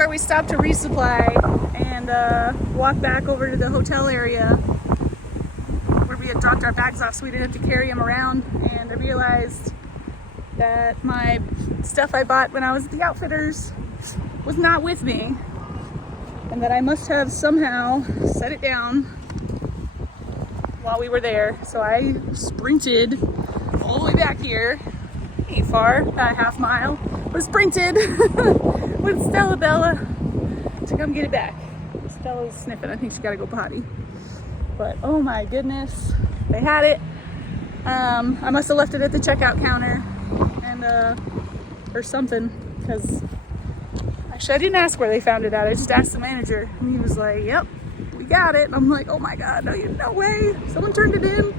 where we stopped to resupply and walked back over to the hotel area where we had dropped our bags off so we didn't have to carry them around. And I realized that my stuff I bought when I was at the Outfitters was not with me, and that I must have somehow set it down while we were there. So I sprinted all the way back here, ain't far, about a half mile, but sprinted with Stella Bella to come get it back. Stella's sniffing, I think she gotta go potty. But oh my goodness, they had it. I must have left it at the checkout counter and or something, because actually I didn't ask where they found it at. I just asked the manager and he was like, yep, we got it. And I'm like, oh my god, no way, someone turned it in.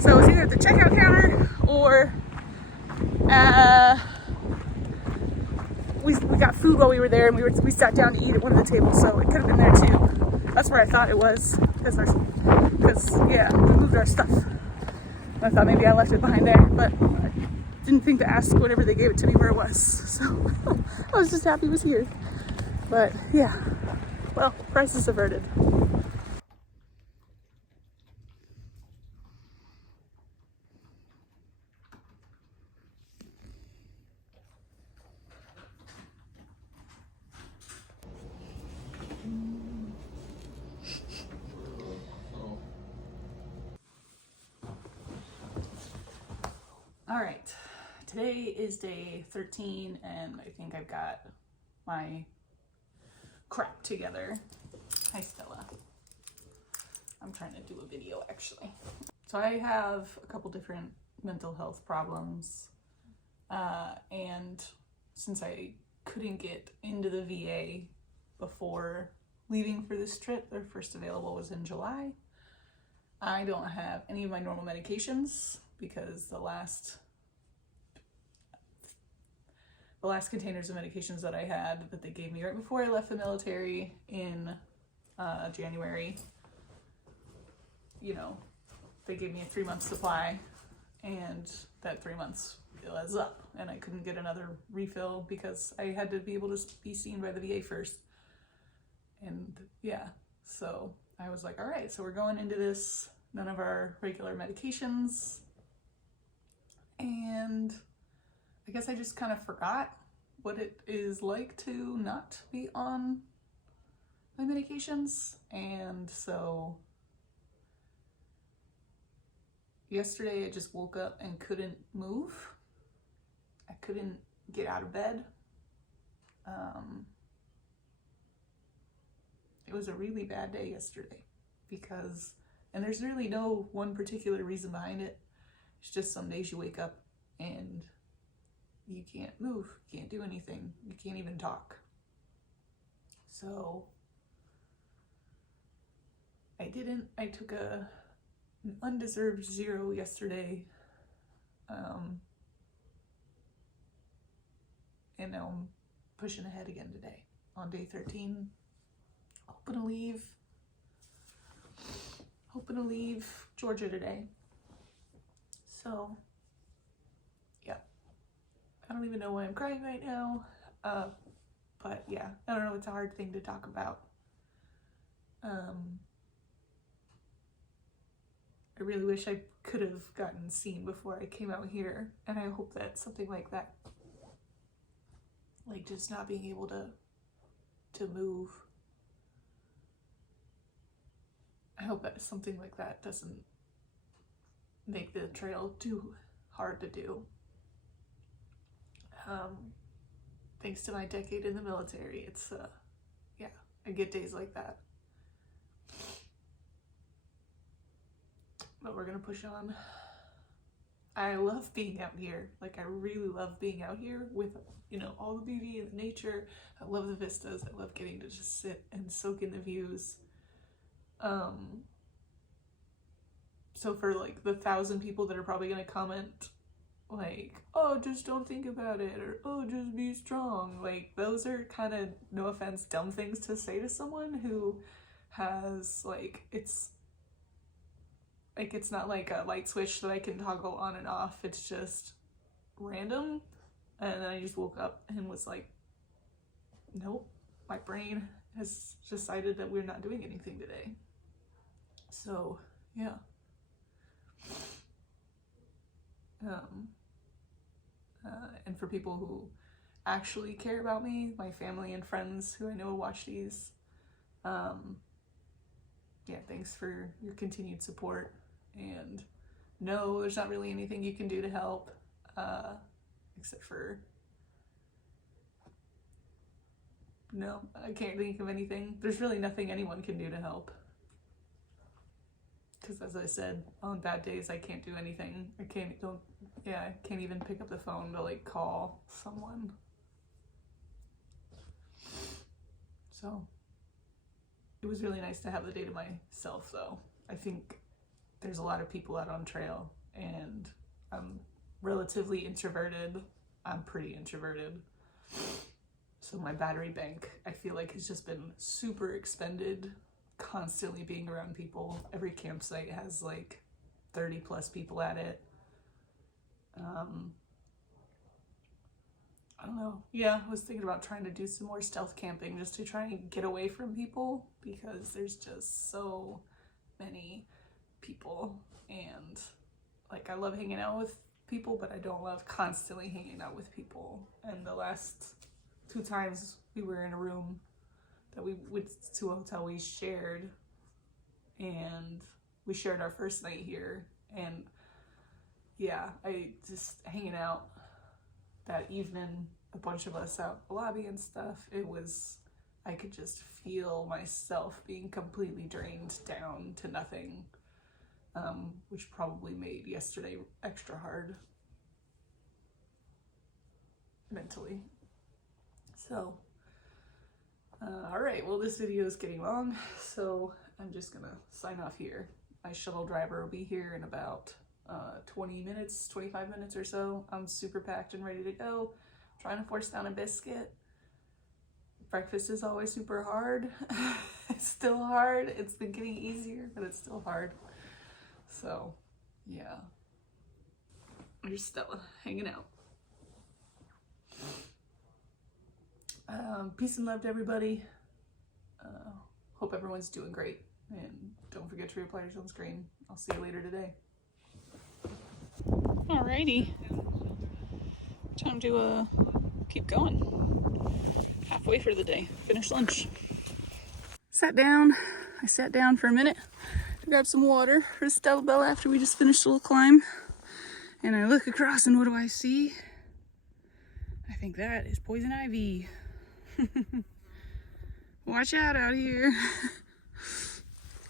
So it was either at the checkout counter or we got food while we were there, and we sat down to eat at one of the tables, so it could have been there too. That's where I thought it was, because yeah, we moved our stuff. I thought maybe I left it behind there, but I didn't think to ask whenever they gave it to me where it was. So I was just happy it was here. But yeah, well, crisis averted. All right, today is day 13 and I think I've got my crap together. Hi Stella. I'm trying to do a video actually. So I have a couple different mental health problems and since I couldn't get into the VA before leaving for this trip, their first available was in July. I don't have any of my normal medications because the last containers of medications that I had that they gave me right before I left the military in January, you know, they gave me a 3-month supply, and that 3 months was up and I couldn't get another refill because I had to be able to be seen by the VA first. And yeah, so I was like, all right, so we're going into this, none of our regular medications. And I guess I just kind of forgot what it is like to not be on my medications. And so yesterday I just woke up and couldn't move. I couldn't get out of bed. It was a really bad day yesterday because, and there's really no one particular reason behind it. It's just some days you wake up and you can't move, you can't do anything, you can't even talk. So I took an undeserved 0 yesterday. And now I'm pushing ahead again today on day 13. Hoping to leave Georgia today. So yeah, I don't even know why I'm crying right now. But yeah, I don't know, it's a hard thing to talk about. I really wish I could have gotten seen before I came out here, and I hope that something like that, like just not being able to move, I hope that something like that doesn't make the trail too hard to do. Thanks to my decade in the military, it's yeah, I get days like that. But we're gonna push on. I love being out here. Like, I really love being out here with, you know, all the beauty and the nature. I love the vistas. I love getting to just sit and soak in the views. So for like the 1,000 people that are probably gonna comment like, oh, just don't think about it, or oh, just be strong, like those are kind of, no offense, dumb things to say to someone who has it's not like a light switch that I can toggle on and off. It's just random. And then I just woke up and was like, nope, my brain has decided that we're not doing anything today. So, yeah. And for people who actually care about me, my family and friends who I know watch these, yeah, thanks for your continued support. And no, there's not really anything you can do to help, except for, no, I can't think of anything. There's really nothing anyone can do to help. Because as I said, on bad days, I can't do anything. I can't even pick up the phone to like call someone. So it was really nice to have the day to myself though. I think there's a lot of people out on trail, and I'm relatively introverted. I'm pretty introverted. So my battery bank, I feel like, has just been super expended constantly being around people. Every campsite has like 30 plus people at it. I don't know. Yeah, I was thinking about trying to do some more stealth camping just to try and get away from people, because there's just so many people, and like I love hanging out with people, but I don't love constantly hanging out with people. And the last 2 times we were in a room that we went to a hotel we shared, and we shared our first night here, and yeah, I just hanging out that evening, a bunch of us out in the lobby and stuff, I could just feel myself being completely drained down to nothing, which probably made yesterday extra hard mentally. So, all right, well, this video is getting long, so I'm just gonna sign off here. My shuttle driver will be here in about 20 minutes, 25 minutes or so. I'm super packed and ready to go. I'm trying to force down a biscuit. Breakfast is always super hard. It's still hard. It's been getting easier, but it's still hard. So, yeah. I'm just still hanging out. Peace and love to everybody. Hope everyone's doing great. And don't forget to reply to your screen. I'll see you later today. Alrighty. Time to keep going. Halfway for the day. Finish lunch. I sat down for a minute to grab some water for Stella Bella after we just finished a little climb. And I look across, and what do I see? I think that is poison ivy. Watch out here.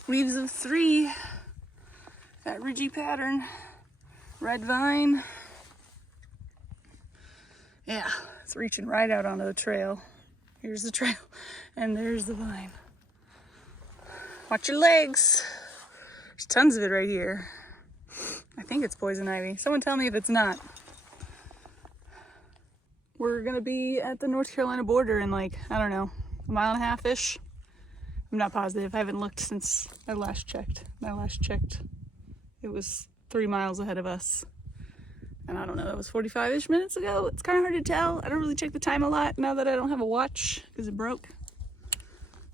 Leaves of 3. That ridgy pattern. Red vine. Yeah, it's reaching right out onto the trail. Here's the trail, and there's the vine. Watch your legs. There's tons of it right here. I think it's poison ivy. Someone tell me if it's not. We're gonna be at the North Carolina border in like, I don't know, a mile and a half-ish. I'm not positive. I haven't looked since I last checked. It was 3 miles ahead of us. And I don't know, that was 45-ish minutes ago. It's kind of hard to tell. I don't really check the time a lot now that I don't have a watch because it broke.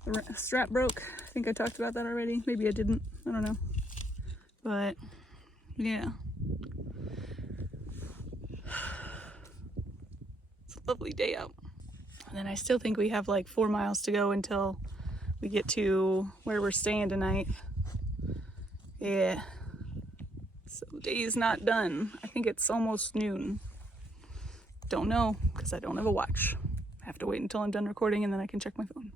The strap broke. I think I talked about that already. Maybe I didn't. I don't know. But, yeah. It's a lovely day out. And then I still think we have like 4 miles to go until we get to where we're staying tonight. Yeah. So the day is not done. I think it's almost noon. Don't know, because I don't have a watch. I have to wait until I'm done recording and then I can check my phone.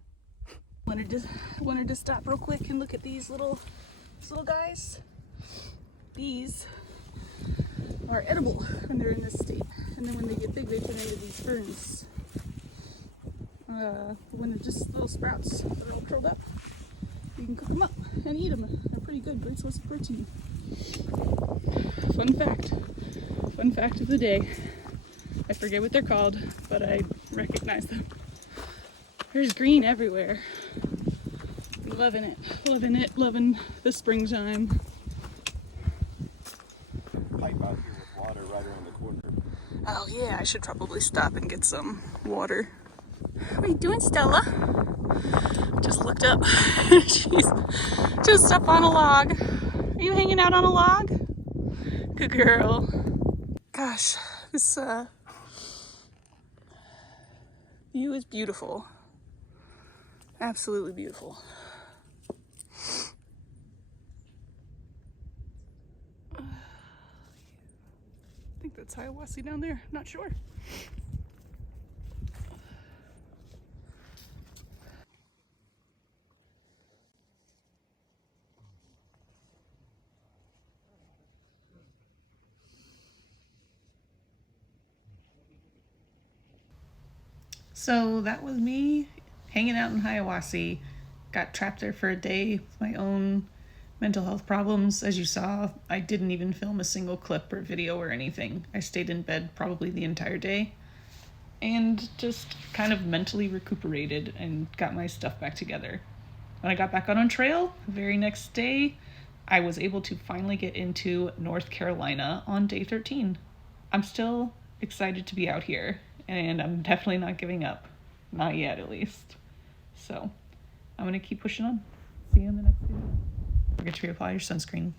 Wanted to stop real quick and look at these little guys. These are edible when they're in this state. And then when they get big, they turn into these ferns. When they're just little sprouts that are all curled up, you can cook them up and eat them. They're pretty good, great source of protein. Fun fact of the day. I forget what they're called, but I recognize them. There's green everywhere. Loving it, loving the springtime. Pipe out here with water right around the corner. Oh yeah, I should probably stop and get some water. What are you doing, Stella? Just looked up. She's just up on a log. Are you hanging out on a log? Good girl. Gosh, this view is beautiful. Absolutely beautiful. I think that's Hiawassee down there. Not sure. So that was me hanging out in Hiawassee. Got trapped there for a day with my own mental health problems. As you saw, I didn't even film a single clip or video or anything. I stayed in bed probably the entire day and just kind of mentally recuperated and got my stuff back together. When I got back out on trail, the very next day, I was able to finally get into North Carolina on day 13. I'm still excited to be out here, and I'm definitely not giving up. Not yet, at least. So, I'm going to keep pushing on. See you in the next video. Don't forget to reapply your sunscreen.